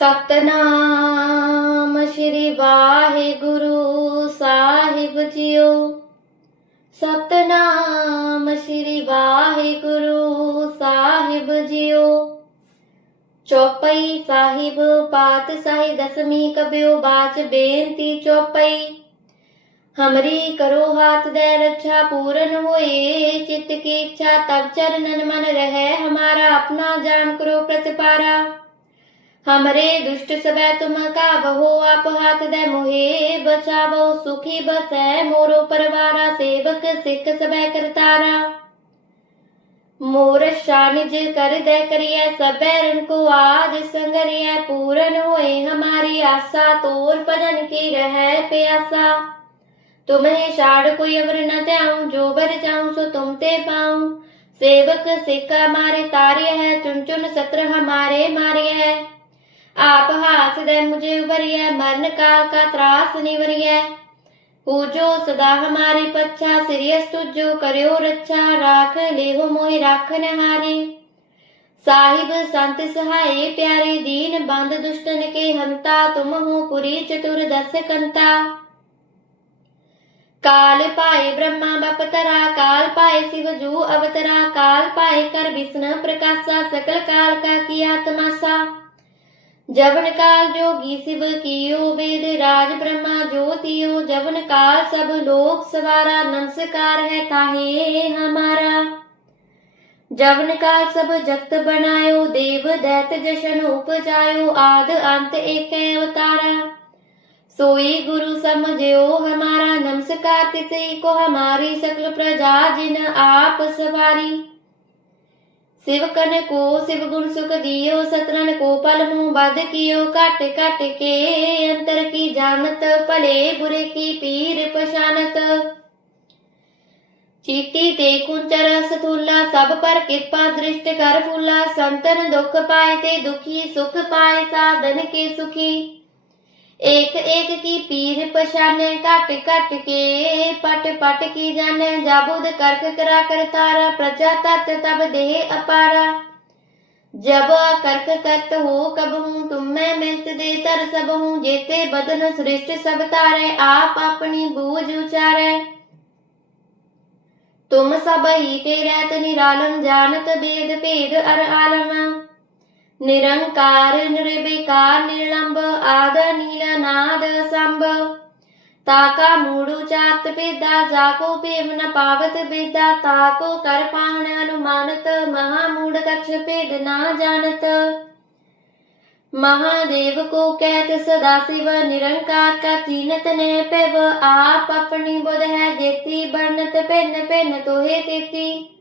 सतनाम श्री वाहिगुरु साहिब जियो। सतनाम श्री वाहिगुरु साहिब जियो। चौपाई साहिब पातशाही दसवीं कबियो बाच बेनती चौपाई। हमरी करो हाथ दे रक्षा पूरन होए, चित्त की इच्छा तब चरणन मन रहे हमारा, अपना जान करो प्रतिपारा। हमरे दुष्ट सबे तुम काबहो, आप हाथ दे मोहे बचावो, सुखी बसै मोरो परवारा, सेवक सिख सबे करतारा। मोर शानिज कर दे करिए सबैरन को आज संगरिए, पूरन होए हमारी आशा, तोर भजन की रहे प्यासा। तुम्हें छाड़ कोई अवर न त्याऊं, जो बर चाहूं सो तुम ते पाऊं। सेवक सिख हमारे तारे है, चुन चुन सत्र हमारे मारे है। आप हाथ दे मुझे उबरिए, मरण काल का त्रास निवरिए। पूजो सदा हमारी पच्छा, सिरियस तुझो करियो रक्षा, राख लेहो मोहि राखन हारे। साहिब संत सहाय प्यारे, दीन बंद दुष्टन के हंता, तुम हो पुरी चतुर दस कंता। काल पाए ब्रह्मा बपतरा, काल पाए शिव जू अवतरा, काल पाए कर विष्णु प्रकाशा, सकल काल का किया तमाशा। जवन काल जोगी शिव कियो, वेद राज ब्रह्मा ज्योतियो, जवन काल सब लोक सवारा, नमस्कार है ताहे हमारा। जवन काल सब जगत बनायो, देव दैत जशन उपजायो, आद अंत एक अवतारा। सोई गुरु समझियो हमारा, नमस्कार तिसे को हमारी, सकल प्रजा जिन आप सवारी। शिव कन को शिव गुण सुख दियो, सतरन को पल मुँह बद कियो, काट काट के अंतर की जानत, भले बुरे की पीर पशानत। चीटी ते कुंचर सथूला, सब पर कृपा दृष्ट कर फूला, संतन दुख पाए ते दुखी, सुख पाए साधन के सुखी। एक एक की पीर पशाने, काट काट के पट पट की जाने, जाबुद कर्क करा कर तारा, प्रजा तत् तब देह अपारा। जब कर्क करत हो कब हूँ, तुम मैं मिलत दे तर सब हूँ, जेते बदन सृष्ट सब तारे, आप अपनी बूझ उचारे। तुम सब ही ते रहत निरालम, जानत वेद भेद अर आलम। निरंकार निर्विकार निर्लंब, आद नील नाद संभ। ताका मूढ़ चात पेदा, जाको पेम न पावत बेदा, ताको कर पाहन अनुमानत, महामूढ़ कक्ष पेद ना जानत। महादेव को कहत सदा शिव, निरंकार का चीनत ने पेव, आप अपनी बुध है जेती, बरनत पेन पेन तोहे तेती।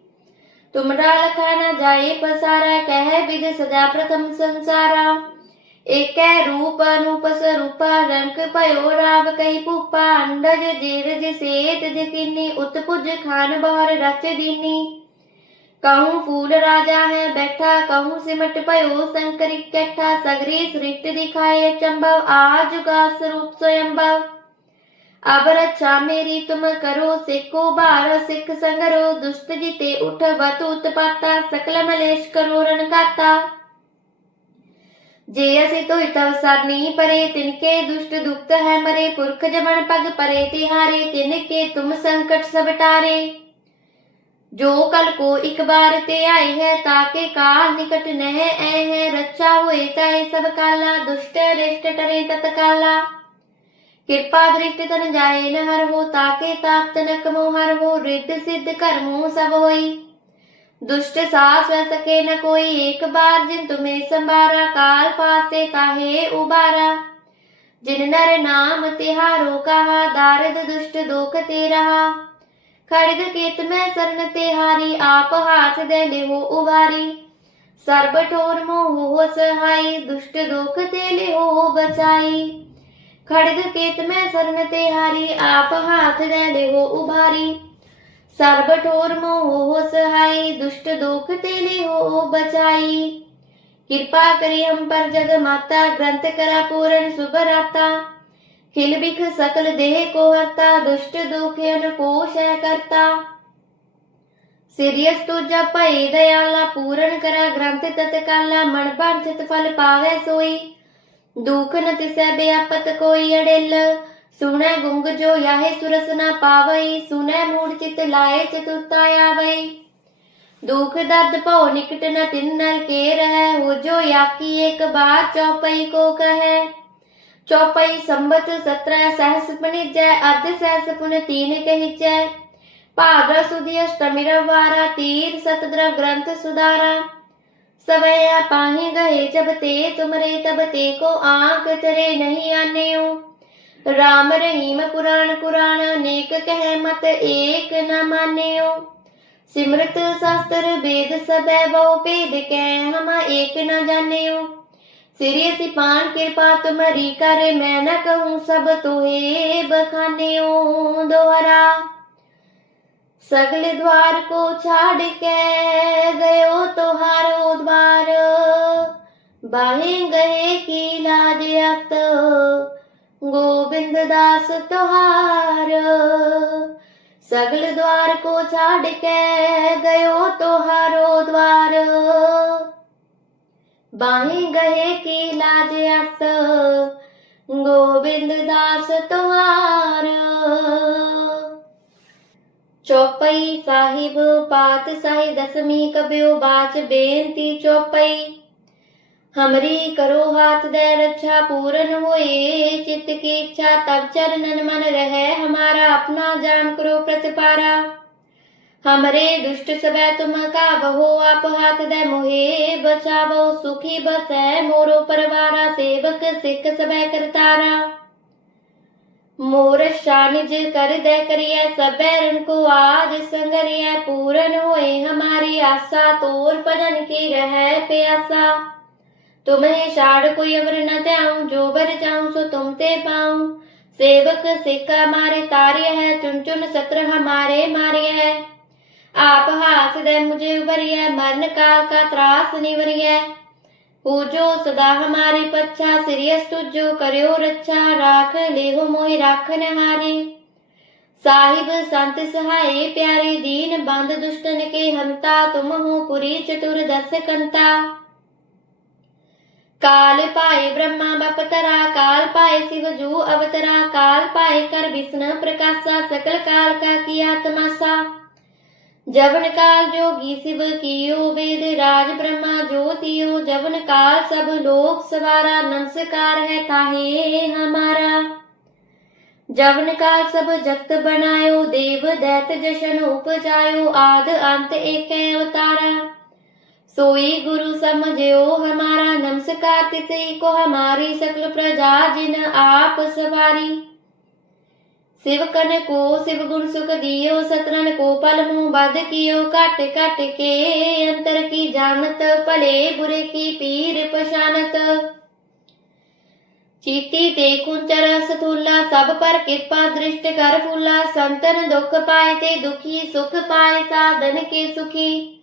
तुमरा लखा न जाए पसारा, कह विद सदा प्रथम संसारा। एक रूप अनूप स्वरूपा, रंक पयो राव कही पुपा, अंडज जेरज सेत जकिनी, उत्पुज खान बौर रच दीनी। कहूँ फूल राजा है बैठा, कहूँ सिमट पयो शंकर इकट्ठा, सगरी सृष्टि दिखाए चंबव, आजुगा स्वरूप स्वयंभव। अब रक्षा मेरी तुम करो, सिखो बार सिख संगरो, दुष्ट जीते उठ बत उत्पाता, सकल मलेश करो रण काता। जे असि तो तव सरनी परे, तिनके दुष्ट दुख है मरे, पुरख जमन पग परे तिहारे, तिनके तुम संकट सब टारे। जो कल को एक बार ते आए है, ताके काल निकट नह आए है, रक्षा हुए ताए सब काला, दुष्ट रिष्ट टरे तत्काला। कृपा दृष्टि तन जाए न हर हो, ताके ताप तनक मोह हर हो, रिद्ध सिद्ध कर्मों सब होई। दुष्ट सास वह सके न कोई, एक बार जिन तुम्हें संभारा, काल फासे ताहे उबारा। जिन नर नाम तिहारो कहा, दारद दुष्ट दोख ते रहा। खड़ग केत में सरन तिहारी, आप हाथ दे लेहो उबारी। सर्ब ठोर मोह हो सहाई, दुष्ट दोख ते लेहो बचाई। खड़ग केत में सरन तिहारी, आप हाथ दे लेहो उबारी। सर्ब ठोर मोह हो सहाई, दुष्ट दोख ते लेहो बचाई। कृपा करी हम पर जग माता, ग्रंथ करा पूरन शुभ राता। खिल बिख सकल देह को हरता, दुष्ट दुखियन को शय करता। सिरियस तुझा भई दयाला, पूरन करा ग्रंथ तत्काला, मन वांछित फल पावे सोई। दुख न तिसै व्यापत कोई अड़िल। सुनै गुंग जो याहे सुरस न पावई, सुनै मूढ़ चित लाए चतुरता आवई। दुख दर्द भौ निकट न तिन नर के रहै, हो जो याकी एक बार चौपई को कहै। चौपई संबत 17 सहस पनिजै, अर्ध सहस पुन 3 कहिजै। भाद्र सुदी अष्टमी रविवारा, तीर सतद्रव ग्रंथ सुधारा। सवैया पाहि गए जब ते तुमरे, तब ते को आंक तरे नहीं आन्यो। राम रहीम पुराण कुरान, नेक कह मत एक न मान्यो। सिमरत शास्त्र वेद सबै, बहु भेद कै हम एक न जान्यो। सिरिय सिपान कृपा तुमरी कर, मैं न कहूँ सब तोहे बखान्यो। दोहरा सगल द्वार को छाड़ के गयो तोहारो द्वार, बाहे गए की लाज अत गोविंद दास तोहार। सगल द्वार को छाड़ के गयो तोहारो द्वार, बाहे गए की लाज अत गोविंद दास तोहार। चौपई साहिब पातशाही दसवीं कब्यो बाच बेनती चौपई। हमरी करो हाथ दे रक्षा पूरन होए, चित्त की इच्छा तब चरणन मन रहे हमारा, अपना जान करो प्रतिपारा। हमरे दुष्ट सबे तुम काबहो, आप हाथ दे मोहे बचावो। सुखी बसै मोरो परवारा, सेवक सिख सबे करतारा। मोर शानिज कर दे करिए, सबैरन को आज संगरिए। पूरन होए हमारी आशा, तोर भजन की रहे प्यासा। तुम्हें छाड़ कोई अवर न त्याऊं, जो बर चाहूं सो तुम ते पाऊं। सेवक सिख हमारे तार्य है, चुन चुन सत्र हमारे मार्य है। आप हाथ दे मुझे उबरिए, मरण काल का त्रास निवरिए। पूजो सदा हमारे पच्छा, सिरियस तुझो करियो रक्षा। राख लेहो मोहि राखन हारे, साहिब संत सहाय प्यारे। दीन बंद दुष्टन के हंता, तुम हो पुरी चतुर दस कंता। काल पाए ब्रह्मा बपतरा, काल पाए शिव जू अवतरा। काल पाए कर विष्णु प्रकाशा, सकल काल का किया तमाशा। जवन काल जोगी शिव कियो, वेद राज ब्रह्मा ज्योतियो। जवन काल सब लोक सवारा, नमस्कार है ताहे हमारा। जवन काल सब जगत बनायो, देव दैत जशन उपजायो। आद अंत एक अवतारा, सोई गुरु समझो हमारा। नमस्कार तिसे को हमारी, सकल प्रजा जिन आप सवारी। शिव कन को शिव गुण सुख दियो, सतरन को पल मुँह बद कियो। काट काट के अंतर की जानत, भले बुरे की पीर पशानत। चीटी ते कुंचर सथूला, सब पर कृपा दृष्ट कर फूला। संतन दुख पाए ते दुखी, सुख पाए साधन के सुखी।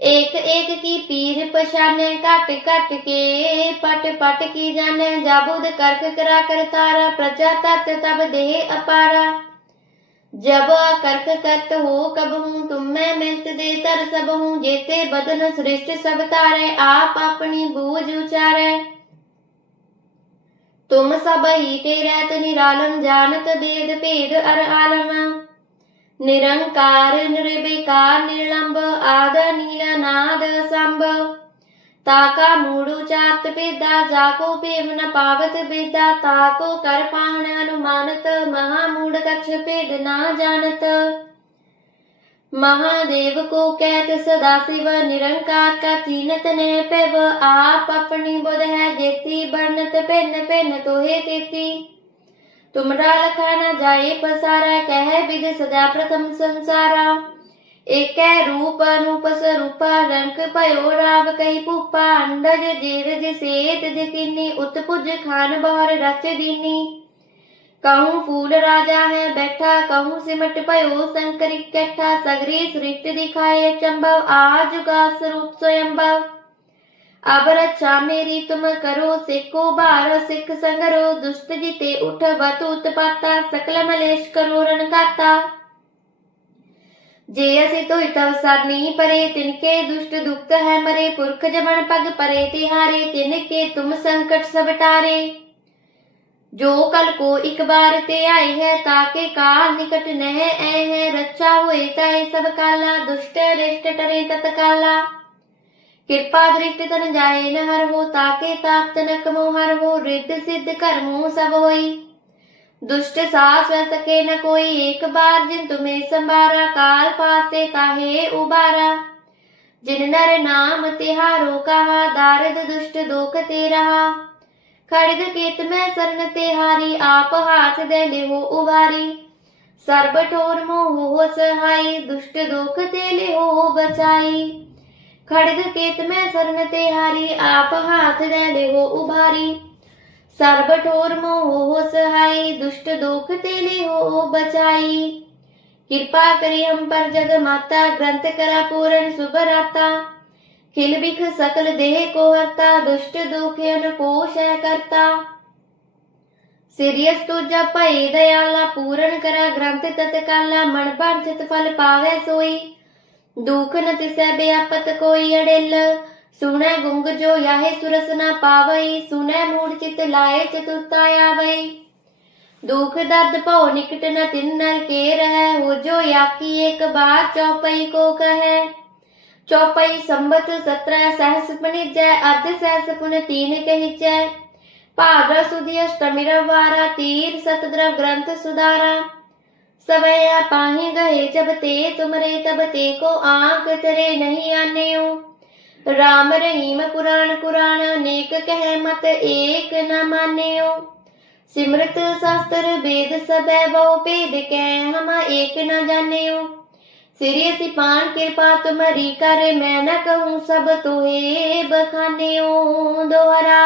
एक एक की पीर पशाने, काट काट के पट पट की जाने। जाबुद कर्क करा कर तारा, प्रजा तत् तब देह अपारा। जब कर्क करत हो कब हूँ, तुम मैं मिलत दे तर सब हूँ। जेते बदन सृष्ट सब तारे, आप अपनी बूझ उचारे। तुम सब ही ते रहत निरालम, जानत वेद भेद अर आलम। निरंकार निर्विकार निर्लंब, आद नील नाद संभ। ताका मूढ़ चात विद्या, जाको प्रेम न पावत विद्या। ताको कर पाहन अनुमानत, महामूढ़ कक्ष भेद ना जानत। महादेव को कहत सदा शिव, निरंकार का चीनत ने पेव। आप अपनी बुध है जेती, बरनत भिन्न भिन्न तोहे तेती। तुमरा लखा न जाए पसारा, कह विद सदा प्रथम संसारा। एक रूप अनूप स्वरूपा, रंक भयो राव कही भूपा। अंडज जेरज सेत जकीनी, उत्पुज खान बहर रच दीनी। कहूँ फूल राजा है बैठा, कहूँ सिमट भयो शंकर इकट्ठा। सगरी सृष्टि दिखाए चंबव, आजुगा स्वरूप स्वयंभव। अब रक्षा मेरी तुम करो, सिखो बार सिख संगरो। दुष्ट जीते उठ बत उत्पाता, सकल मलेश करो रण गाता। जे असि तोहि तव सरनी परे तिनके दुष्ट दुखत है मरे पुरख जमन पग परे तिहारे तिनके तुम संकट सब टारे। जो कल को एक बार ते आए है ताके काल निकट नह ऐ है रक्षा हुए ताए सब काला दुष्ट रिष्ट टरे तत्काला। कृपा दृष्टि तन जाए न हर हो ताके ताप तनक मोहर हो रिद्ध सिद्ध कर्मो सब होई। दुष्ट सास वह सके न कोई एक बार जिन तुम्हें संभारा काल फासे ताहे उबारा। जिन नर नाम तिहारो कहा दारद दुष्ट दोख ते रहा। खड़ग केत में सरन तिहारी आप हाथ दे लेहो उबारी। सर्ब ठोर मोह सहाई दुष्ट दोख ते लेहो बचाई। खड़ग केत में सरन तिहारी आप हाथ दे लेहो उबारी। सर्ब ठोर मोह सहाई दुष्ट दोख ते लेहो बचाई। कृपा करी हम पर जग माता ग्रंथ करा पूरन सुबराता। खिल बिख सकल देह को हरता दुष्ट दुखियन को शय करता। सिरियस तुझा पई दयाला पूरन करा ग्रंथ तत्काला मन वांछित फल पावे सोई। दुख न तिसै बेअपत कोई अड़ेल सुनै गुंग जो याहे सुरस न पावई। सुनै मूढ़ चित लाए चतुरता आवई। दुख दर्द पौ निकट न तिन नर के रह हो जो याकी एक बार चौपई को कहे। चौपई संबत 17 सहस पनिजय अर्ध सहस पुन 3 कहिचै। भाद्र सुदी अष्टमी रविवारा तीर सतद्रव ग्रंथ सुधारा। सवै पाहि गए जब ते तुमरे तब ते को आंक तरे नहीं आनेओ। राम रहीम पुराण कुरान अनेक कह मत एक न मानेओ। सिमरत शास्त्र वेद सबै बहु भेद कह हम एक न जानेओ। सिरिय सिपान कृपा तुम्हारी कर मैं न कहूँ सब तोहे बखानेओ दोहरा।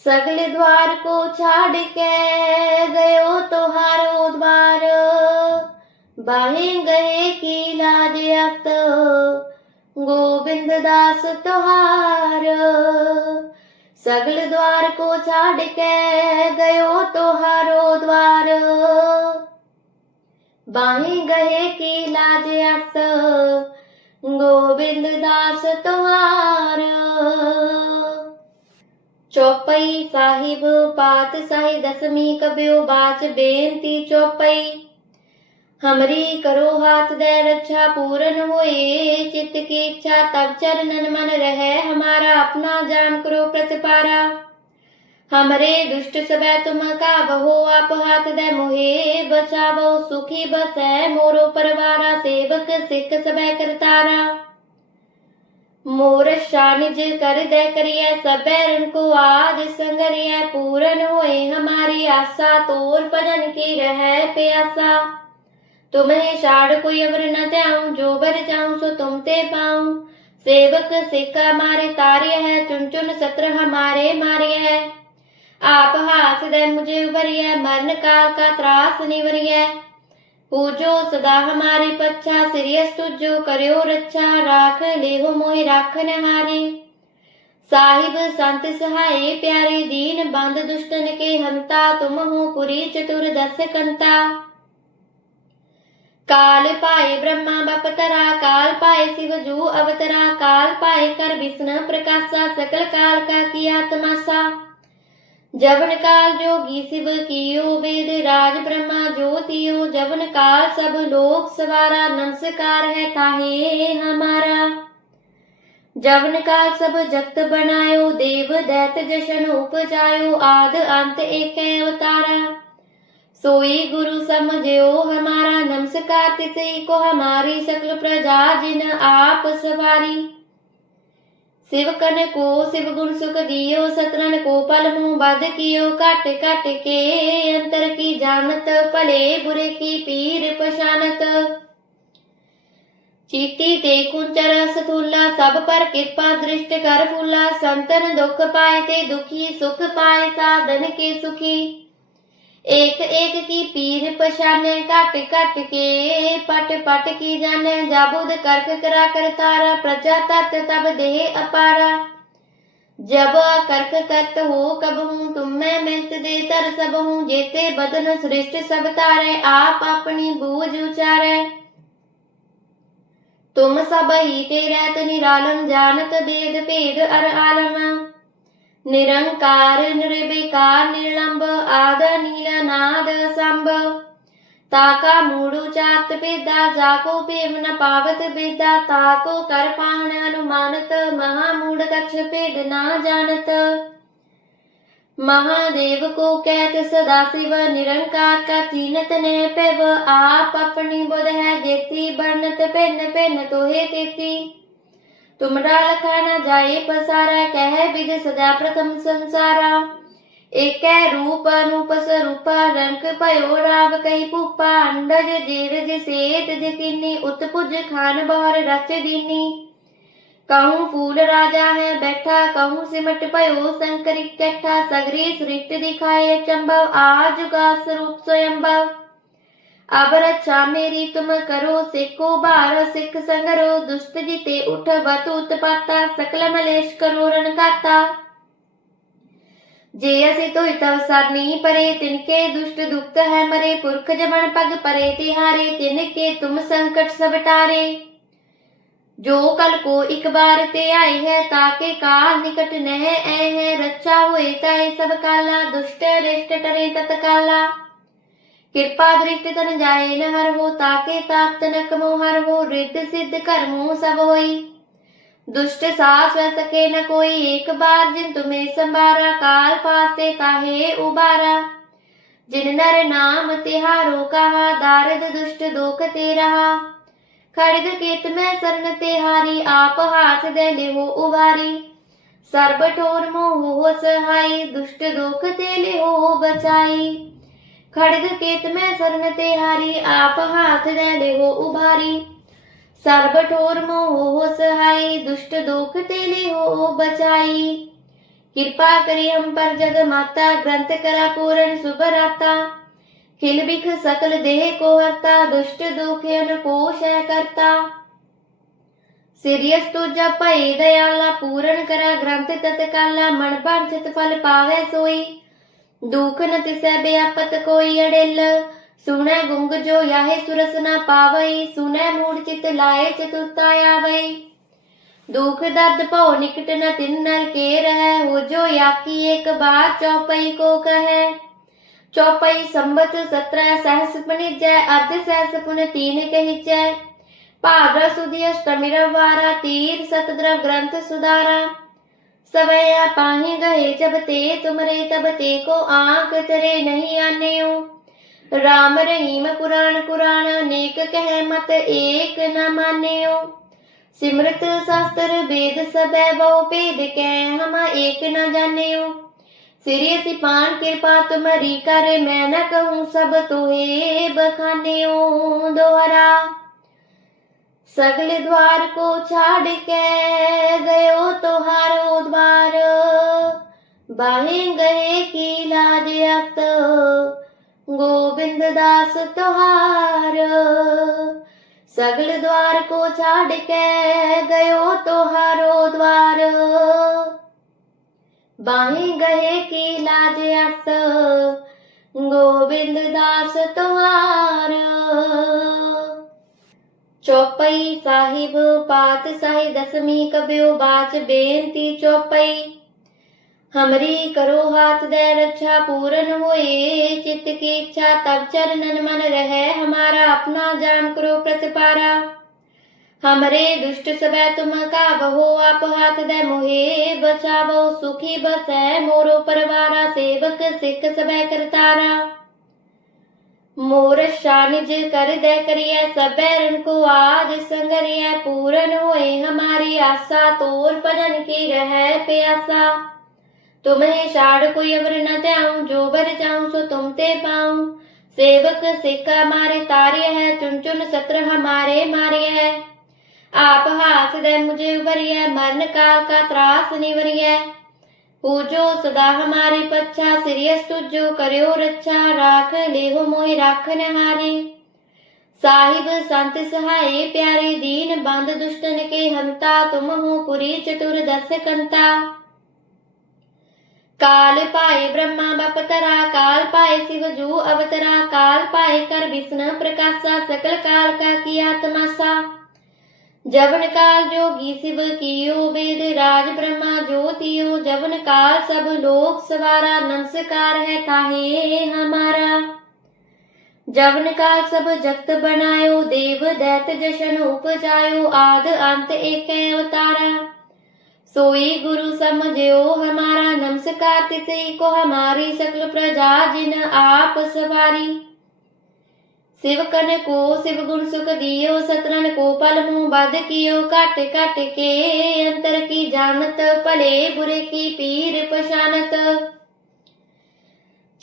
सगल द्वार को छाड़ के गयो तोहारो द्वार। बाहे गए की लाज अत गोविंद दास तोहार। सगल द्वार को छाड़ के गयो तोहारो द्वार। बाहे गए की लाज अत गोविंद दास तोहार। चौपई साहिब पात साहि दसवीं कब्यो बाच बेनती चौपई। हमरी करो हाथ दे रक्षा पूरन होए चित्त की इच्छा तब चरणन मन रहे हमारा अपना जान करो प्रतिपारा। हमरे दुष्ट सबै तुम काबहो आप हाथ दे मोहे बचावो। सुखी बसै मोरो परवारा सेवक सिख सबै करतारा। मोर शानिज कर दे करिए सबैरन को आज संगरिए। पूरन होए हमारी आशा तोर भजन की रहे प्यासा। तुम्हें छाड़ कोई अवर न त्याऊं जो बर चाहूं सो तुम ते पाऊं। सेवक सिख हमारे तार्य है चुन चुन सत्र हमारे मार्य है। आप हाथ दे मुझे उबरिए मरण काल का त्रास निवरिए। पूजो सदा हमारी पच्छा सिरियस तुझो करियो रक्षा। राख लेहो मोहि राखन हारे। साहिब संत सहाय प्यारे दीन बंद दुष्टन के हंता। तुम हो पुरी चतुर दस कंता। काल पाए ब्रह्मा बपतरा काल पाए शिव जू अवतरा। काल पाए कर विष्णु प्रकाशा सकल काल का किया तमाशा। जवन काल जोगी शिव कियो वेद राज ब्रह्मा ज्योतियो। जवन काल सब लोक सवारा नमस्कार है ताहे हमारा। जवन काल सब जगत बनायो देव दैत जशन उपजायो। आद अंत एक अवतारा सोई गुरु समझो हमारा। नमस्कार तिसे को हमारी सकल प्रजा जिन आप सवारी। शिव कन को शिव गुण सुख दियो सतरन को पल मुँह बद कियो। काट काट के अंतर की जानत भले बुरे की पीर पशानत। चीटी ते कुंचर सथूला सब पर कृपा दृष्ट कर फूला। संतन दुख पाए ते दुखी सुख पाए साधन के सुखी। एक एक की पीर पशाने काट काट के पट पट की जाने। जाबुद कर्क करा कर तारा प्रजा तत् तब देह अपारा। जब कर्क करत हो कब हूँ तुम मैं मिलत दे तर सब हूँ। जेते बदन सृष्ट सब तारे आप अपनी बूझ उचारे। तुम सब ही ते रहत निरालम, जानत वेद भेद अर आलम। निरंकार निर्विकार निर्लंब, आद नील नाद संभ। ताका मूढ़ चात वेदा, जाको प्रेम न पावत वेदा। ताको कर पाहन अनुमानत, महामूढ़ कछ भेद ना जानत। महादेव को कहत सदा शिव, निरंकार का चीनत न पैव। आप अपनी बुध है जेती, बरनत भिन्न भिन्न तोहे तेती। तुमरा लखा न जाए पसारा, कह विद सदा प्रथम संसारा। एक रूप अनूप स्वरूपा, रंग भयो राव कही भूपा। अंडज जीरज सेत जकीनी, उत्पुज खान बौर रच दीनी। कहूँ फूल राजा है बैठा, कहूँ सिमट भयो शंकर इकट्ठा। सगरी सृष्टि दिखाए चंबव, आजुगा स्वरूप स्वयंभव। अब रक्षा मेरी तुम करो, सिखो बार सिख संगरो। दुष्ट जीते उठ बत उत्पाता, सकल मलेश करो रण गाता। जे असि तो तव सरनी परे, तिनके दुष्ट दुक्त है मरे। पुरख जमन पग परे तिहारे, तिनके तुम संकट सब टारे। जो कल को एक बार ते आए है, ताके काल निकट नह ऐ है। रक्षा हुए ताए सब काला, दुष्ट रिष्ट टरे तत्काला। कृपा दृष्टि तन जाए न हर हो, ताके ताप तनक मोहर हो। रिद्ध सिद्ध कर्मों सब होई, दुष्ट सास वह सके न कोई। एक बार जिन तुम्हें संभारा, काल फासे ताहे उबारा। जिन नर नाम तिहारो कहा, दारद दुष्ट दोख ते रहा। खड़ग केत में सरन तिहारी, आप हाथ दे लेहो उबारी। सर्ब ठोर मोह हो सहाई, दुष्ट दोख ते लेहो बचाई। खड़ग केत में सरन तिहारी, आप हाथ दे लेहो उबारी। सर्ब ठोर मोह हो सहाई, दुष्ट दोख ते लेहो बचाई। कृपा करी हम पर जग माता, ग्रंथ करा पूर्ण शुभ राता। खिल बिख सकल देह को हरता, दुष्ट दुखियन को शय करता। सिरियस तो जब भय दयाला, पूर्ण करा ग्रंथ तत्काला। मन वांछित फल पावे सोई, दुख न तिसै व्यापत कोई अड़ेल। सुनै गुंग जो याहे सुरस न पावई, सुनै मूढ़ चित लाए चतुरता आवई। दुख दर्द भौ निकट न तिन नर के रह, हो जो याकी एक बार चौपई को कहे। चौपई संबत 17 सहस पनिजै, अर्ध सहस पुन 3 कहिजै। भाद्र सुदी अष्टमी रविवारा, तीर सतद्रव ग्रंथ सुधारा। सवैया पाही गए जब ते तुमरे, तब ते को आंख तरे नहीं आनेऊ। राम रहीम पुराण कुरान, अनेक कह मत एक न मान्यो। सिमरत शास्त्र वेद सबै, बहु भेद कह हम एक न जान्यो। सिरि सिपान कृपा तुम्हारी कर, मैं न कहूँ सब तोहे बखान्यो। दोहरा सगल द्वार को छाड़ के, गयो तोहारो द्वार। बाहे गए की लाज अस, गोविंद दास तोहार। सगल द्वार को छाड़ के, गयो तोहारो द्वार। बाहे गए की लाज अस, गोविंद दास तोहार। चौपई साहिब पातशाही दसवीं, कब्यो बाच बेनती चौपई। हमरी करो हाथ दे रक्षा, पूर्ण होए चित्त की इच्छा। तब चरणन मन रहे हमारा, अपना जान करो प्रतिपारा। हमरे दुष्ट सबे तुम काबहो, आप हाथ दे मोहे बचावो। सुखी बसै मोरो परवारा, सेवक सिख सबे करतारा। मोर शानिज कर दे करिए, सबे रन को आज संगरिए। पूर्ण होए हमारी आशा, तोर भजन की रहे प्यासा। तुम्हें छाड़ कोई अवर न त्याऊं, जो बर चाहूं सो तुम ते पाऊं। सेवक सिख हमारे तारे है, चुन चुन सत्र हमारे मारे है। आप हाथ दे मुझे उबरिए, मरण काल का त्रास निवरिए। पूजो सदा हमारे पच्छा, सिरियस तुझो करो रक्षा। राख लेहो मोहि राखन हारे, साहिब संत सहाय प्यारे। दीन बंद दुष्टन के हंता, तुम हो पुरी चतुर दस कंता। काल पाए ब्रह्मा बपतरा, काल पाए शिव जू अवतरा। काल पाए कर विष्णु प्रकाशा, सकल काल का किया तमाशा। जवन काल जोगी शिव कियो वेद राज ब्रह्मा ज्योतियो जवन काल सब लोक सवारा नमस्कार है ताहे हमारा। जवन काल सब जगत बनायो देव दैत जशन उपजायो आद अंत एक अवतारा। सोई गुरु समझो हमारा नमस्कार तिसे को हमारी सकल प्रजा जिन आप सवारी। शिव कन को शिव गुण सुख दियो सतरन को पल मुँह बद कियो काट काट के अंतर की जानत भले बुरे की पीर पशानत।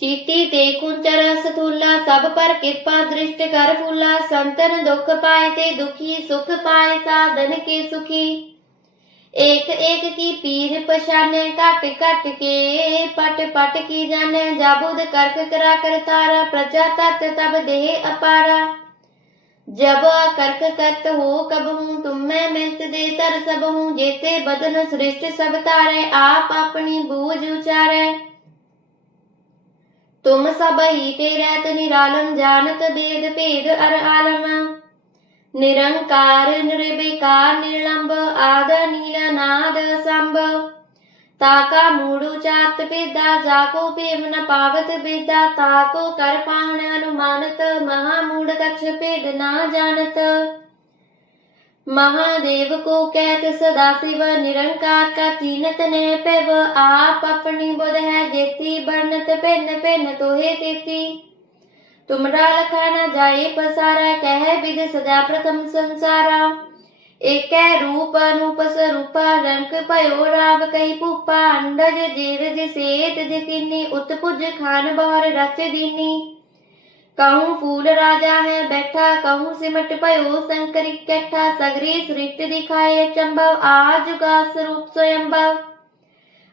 चीटी ते कुंचर सथूला सब पर कृपा दृष्ट कर फूला संतन दुख पाए ते दुखी सुख पाए साधन के सुखी। एक एक की पीर पशाने काट काट के पट पट की जाने जाबुद कर्क करा कर तारा प्रजा तत् तब देह अपारा। जब कर्क करत हो कब हूँ तुम मैं मिलत दे तर सब हूँ जेते बदन सृष्ट सब तारे आप अपनी बूझ उचारे। तुम सब ही ते रहत निरालम जानत भेद भेद अर आलम। निरंकार निर्विकार निर्लंब आद नील नाद संभ। ताका मूढ़ चात विद्या जाको पेम न पावत विद्या ताको कर पाहन अनुमानत महामूढ़ कछ भेद ना जानत। महादेव को कहत सदा शिव निरंकार का चीनत ने पेव आप अपनी बुध है जेती बरनत भिन्न भिन्न तोहे तेती। तुमरा लखा न जाए पसारा कह विद सदा प्रथम संसारा। एक रूप अनूप स्वरूपा रंग भयो राव कही पुपा अंडज जीरज सेत जिकिनी उत्पुज खान बौर रच दीनी। कहूँ फूल राजा है बैठा कहूँ सिमट भयो शंकर इकट्ठा सगरी सृष्टि दिखाए चंबव आज का स्वरूप स्वयंभव।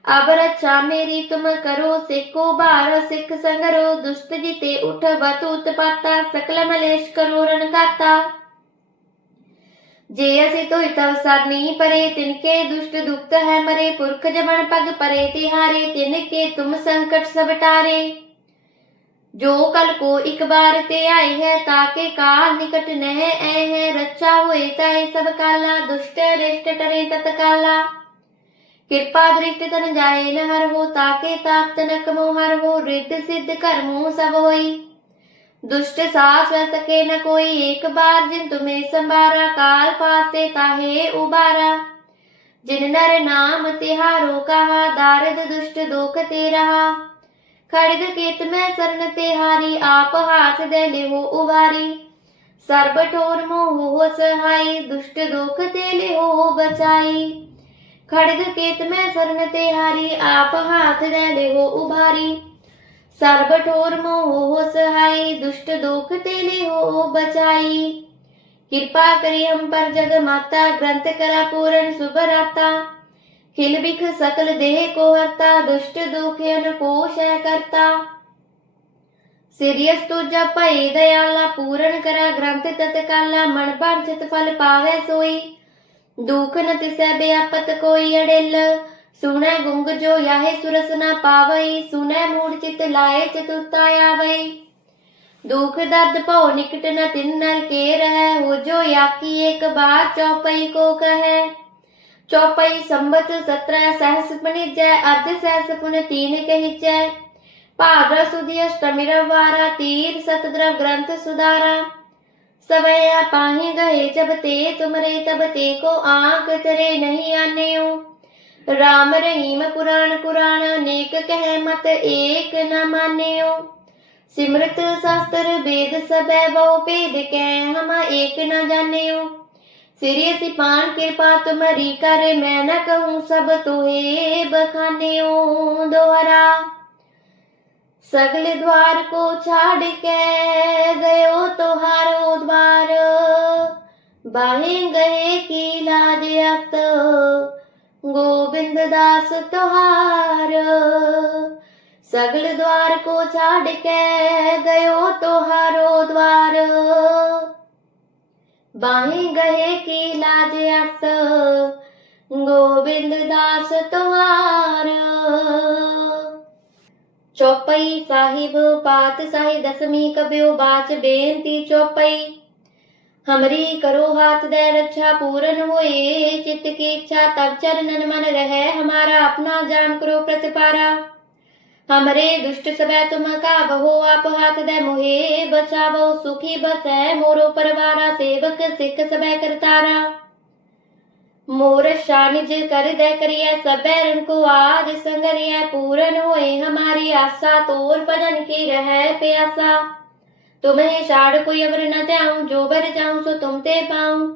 अब रक्षा मेरी तुम करो सिखो बार सिख संगरो दुष्ट जीते उठ बत उत्पाता सकल मलेश करो रण गाता। जे असि तो तव सरनी परे तिनके दुष्ट दुक्त है मरे पुरख जमन पग परे तिहारे तिनके तुम संकट सब टारे। जो कल को एक बार ते आई है ताके काल निकट नह ऐ है रक्षा हुए ताए सब काला दुष्ट रिष्ट टरे तत्काला। कृपा दृष्टि तन जाए न हर हो ताके ताप तनक मोहर हो रिद्ध सिद्ध कर्मो सब होई। दुष्ट सास वह सके न कोई एक बार जिन तुम्हें संभारा काल फासे ताहे उबारा। जिन नर नाम तिहारो कहा दारद दुष्ट दोख ते रहा। खड़ग केत में सरन तिहारी आप हाथ दे ले हो उबारी। सर्ब ठोर मोह हो सहाई दुष्ट दोख ते ले हो बचाई। खड़ग केत में सरन तिहारी आप हाथ दे ले हो उबारी। सर्ब ठोर मोह हो सहाई दुष्ट दोख ते ले हो बचाई। कृपा करी हम पर जग माता ग्रंथ करा पूर्ण शुभ राता। खिल बिख सकल देह को हरता दुष्ट दुखियन को शय करता। सिरियस तुझा पै दयाला पूर्ण करा ग्रंथ तत्काला मन वांछित फल पावे सोई। दुख न तिसै बेअपत कोई अड़ेल सुनै गुंग जो याहे सुरस न पावई। सुनै मूढ़ चित लाए चतुरता आवई। दुख दर्द पौ निकट न तिन नर के रह हो जो याकी एक बार चौपई को कहे। चौपई संबत 17 सहस पुनिजय अर्ध सहस पुन 3 कहिजै। भाद्र सुदी अष्टमी रविवारा तीर सतद्रव ग्रंथ सुधारा। सवैया पाही गए जब ते तुमरे तब ते को आंक तेरे नहीं आनेओ। राम रहीम पुराण कुरान अनेक कह मत एक न मानेओ। सिमरत शास्त्र वेद सबै बहु भेद कह हम एक न जानेओ। सिरिय सिपान कृपा तुम्हारी कर मैं न कहूँ सब तोहे बखानेओ। दोहरा सगल द्वार को छाड़ के गयो तोहारो द्वार। बाहें गए की लाज अत गोविंद दास तोहार। सगल द्वार को छाड़ के गयो तोहारो द्वार। बाहें गए की लाज अत गोविंद दास तोहार। चौपई साहिब पात साहि दसवीं कब्यो बाच बेनती चौपई। हमरी करो हाथ दे रक्षा पूरन होए, चित्त की इच्छा तब चरणन मन रहे, हमारा अपना जान करो प्रतिपारा। हमरे दुष्ट सबे तुम का बहो, आप हाथ दे मोहे बचावो, सुखी बसै मोरो परवारा, सेवक सिख सबे करतारा। मोर शानिज कर दे करिए सबैरन को आज संगरिए, पूरन होए हमारी आशा, तोर भजन की रहे प्यासा। तुम्हें छाड़ कोई अवर न त्याऊं, जो बर जाऊं सो तुम ते पाऊं।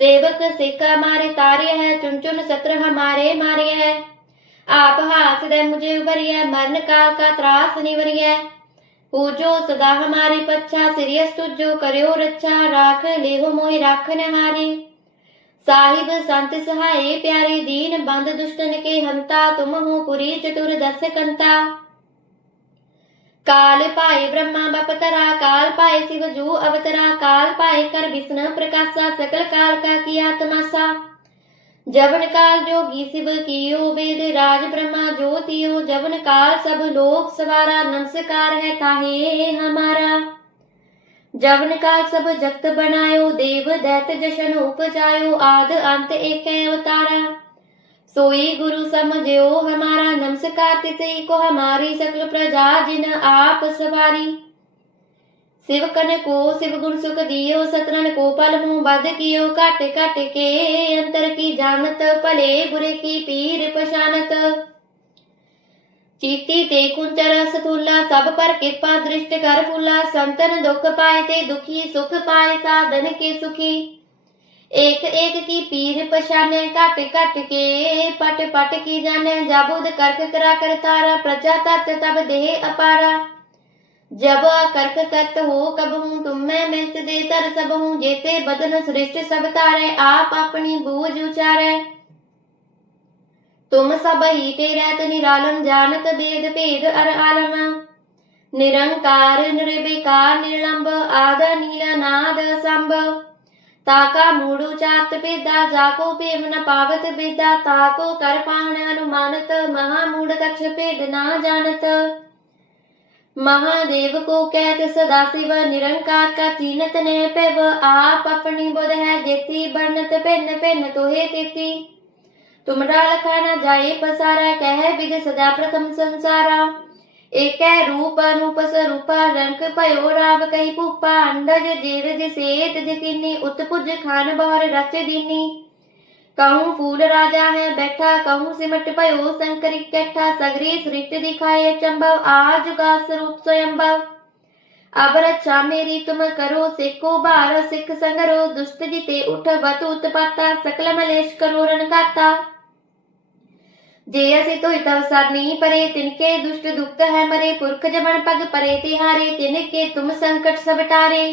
सेवक सिख हमारे तार्य है, चुन चुन सत्र हमारे मार्य है। आप हाथ दे मुझे उबरिए, मरण काल का त्रास निवरिए। पूजो सदा हमारी पच्छा, सिरियस तुझो करियो रक्षा, राख लेहो मोहि राखन हारे। साहिब संत सहाय प्यारे, दीन बंद दुष्टन के हंता, तुम हो पुरी चतुर दस कंता। काल पाए ब्रह्मा बपतरा, काल पाए शिव जू अवतरा, काल पाए कर विष्णु प्रकाशा, सकल काल का किया तमाशा। जबन काल जोगी शिव कियो, वेद राज ब्रह्मा ज्योतियो, जबन काल सब लोक सवारा, नमस्कार है ताहे हमारा। जबन काल सब जगत बनायो, देव दैत जशन उपजायो, आद अंत एक अवतारा। सोई गुरु समझो हमारा, नमस्कार तिसे को हमारी, सकल प्रजा जिन आप सवारी। शिव कन को शिव गुण सुख दियो, सतरन को पल मुँह बद कियो, काटे काटे के अंतर की जानत, भले बुरे की पीर पशानत। चीती ते कुंचर सतुल्ला, सब पर कृपा दृष्टि कर फूला, संतन दुख पाए ते दुखी, सुख पाए साधन के सुखी। एक एक की पीर पशाने, काटे काट के पट पट की जाने, जाबुद कर्क करा कर तारा, प्रजा तत् तब देह अपारा। जब कर्क करत हो कब हूँ, तुम मैं मिलत दे तर सब हूँ, जेते बदन सृष्ट सब तारे, आप अपनी बूझ उचारे। तुम सब ही ते रहत निरालम, जानत वेद भेद अर आलम। निरंकार निर्विकार निर्लंब, आद नील नाद संभ। ताका मूडु चात विद्या, जाको पेम न पावत विद्या, ताको कर पाहन अनुमानत, महामूढ़ कक्ष भेद ना जानत। महादेव को कहत सदा शिव, निरंकार का चीनत ने पेव, आप अपनी बुध है जेती, बरनत भिन्न भिन्न तोहे तेती। तुमरा लखा न जाए पसारा, कह विद सदा प्रथम संसारा। एक रूप अनूप स्वरूपा, रंग भयो राव कही भूपा, अंडज जीरज सेत जकीनी, उत्पुज खान बहर रच दीनी। कहूँ फूल राजा है बैठा, कहूँ सिमट भयो शंकर इकट्ठा, सगरी सृष्टि दिखाए चंबव, आज जुगा स्वरूप स्वयंभव। अब रक्षा मेरी तुम करो, सिखो बार सिख संगरो, दुष्ट जिते उठ बत उत्पाता, सकल मलेश करो रण गाता। जे असी तो तव सरनी परे, तिनके दुष्ट दुख है मरे, पुरख जमन पग परे तिहारे, तिनके तुम संकट सब टारे।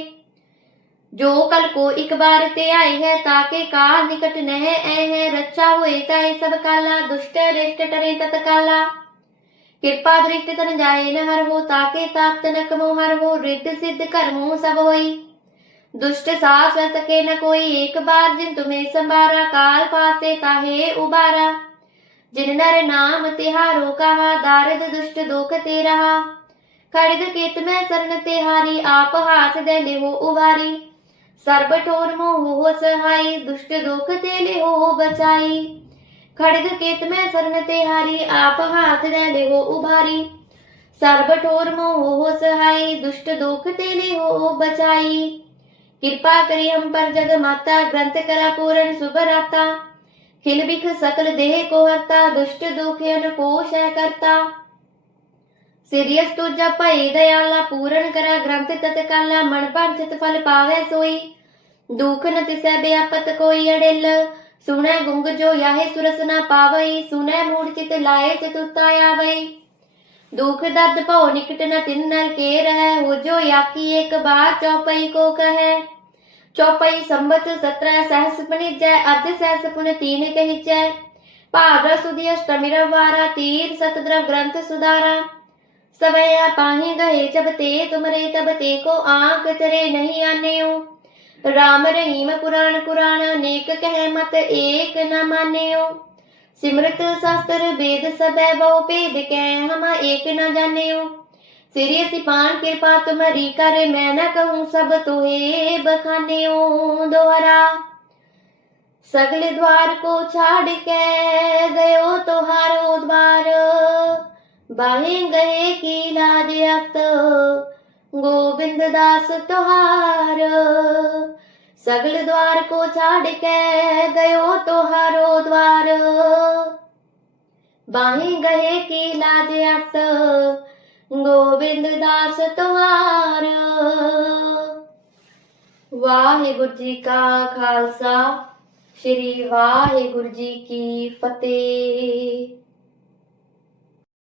जो कल को एक बार ते आई है, ताके काल निकट नह ऐ है, रक्षा हुए ताए सब काला, दुष्ट रिष्ट टरे तत्काला। कृपा दृष्टि तन जाए न हर हो, ताके ताप तनक मोहर हो, रिद्ध सिद्ध कर्मो सब होई। दुष्ट सास सके न कोई, एक बार जिन तुम्हें संभारा, काल फासे ताहे उबारा। जिन नर नाम तिहारो कहा, दारद दुष्ट दुख ते रहा। खड़ग केत में शरण तिहारी, आप हाथ दे लेहो उबारी। सर्ब ठोर मोह हो सहाई, दुष्ट दुख ते लेहो बचाई। खड़ग केत में शरण तिहारी, आप हाथ दे लेहो उबारी। सर्ब ठोर मोह हो सहाई, दुष्ट दुख ते लेहो बचाई। कृपा करी हम पर जग माता, ग्रंथ करा पूरण शुभ राता। खिल बिख सकल देह को हरता, दुष्ट दुखियन को शय करता। सिरियस तुझा भई दयाला, पूरण करा ग्रंथ तत्काला, मन वांछित फल पावे सोई। दुख न तिसै व्यापत कोई अड़िल, सुनै गुंग जो याहे सुरस न पावई, सुनै मूढ़ चित लाए चतुरता आवई। दुख दर्द भव निकट न तिन नर के रहे, हो जो याकी एक बार चौपई को कहे। चौपई संबत 17 सहस पनिजै, अर्ध सहस पुन 3 कहिजै। भाद्र सुदी अष्टमी रविवारा, तीर सतद्रव ग्रंथ सुधारा। सवैया पाही गए जब ते तुमरे, तब ते को आंक तेरे नहीं आनेऊ। राम रहीम पुराण कुरान, नेक कह मत एक न मानेऊ। सिमरत शास्त्र वेद सबै बहु भेद कै, हम एक न जानेऊ। सिरि असि पान कृपा तुम्हारी करे, मैं न कहूँ सब तुहे बखान्यो दोहरा। सगले द्वार को छाड़ के गयो तोहारो द्वार, बाहें गए की लाज अत गोविंद दास तोहार। सगल द्वार को छाड़ के गयो तोहारो द्वार, बाहें गए की लाज अत गोविंद दास तोहार। वाहिगुरु जी का खालसा, श्री वाहिगुरु जी की फतेह।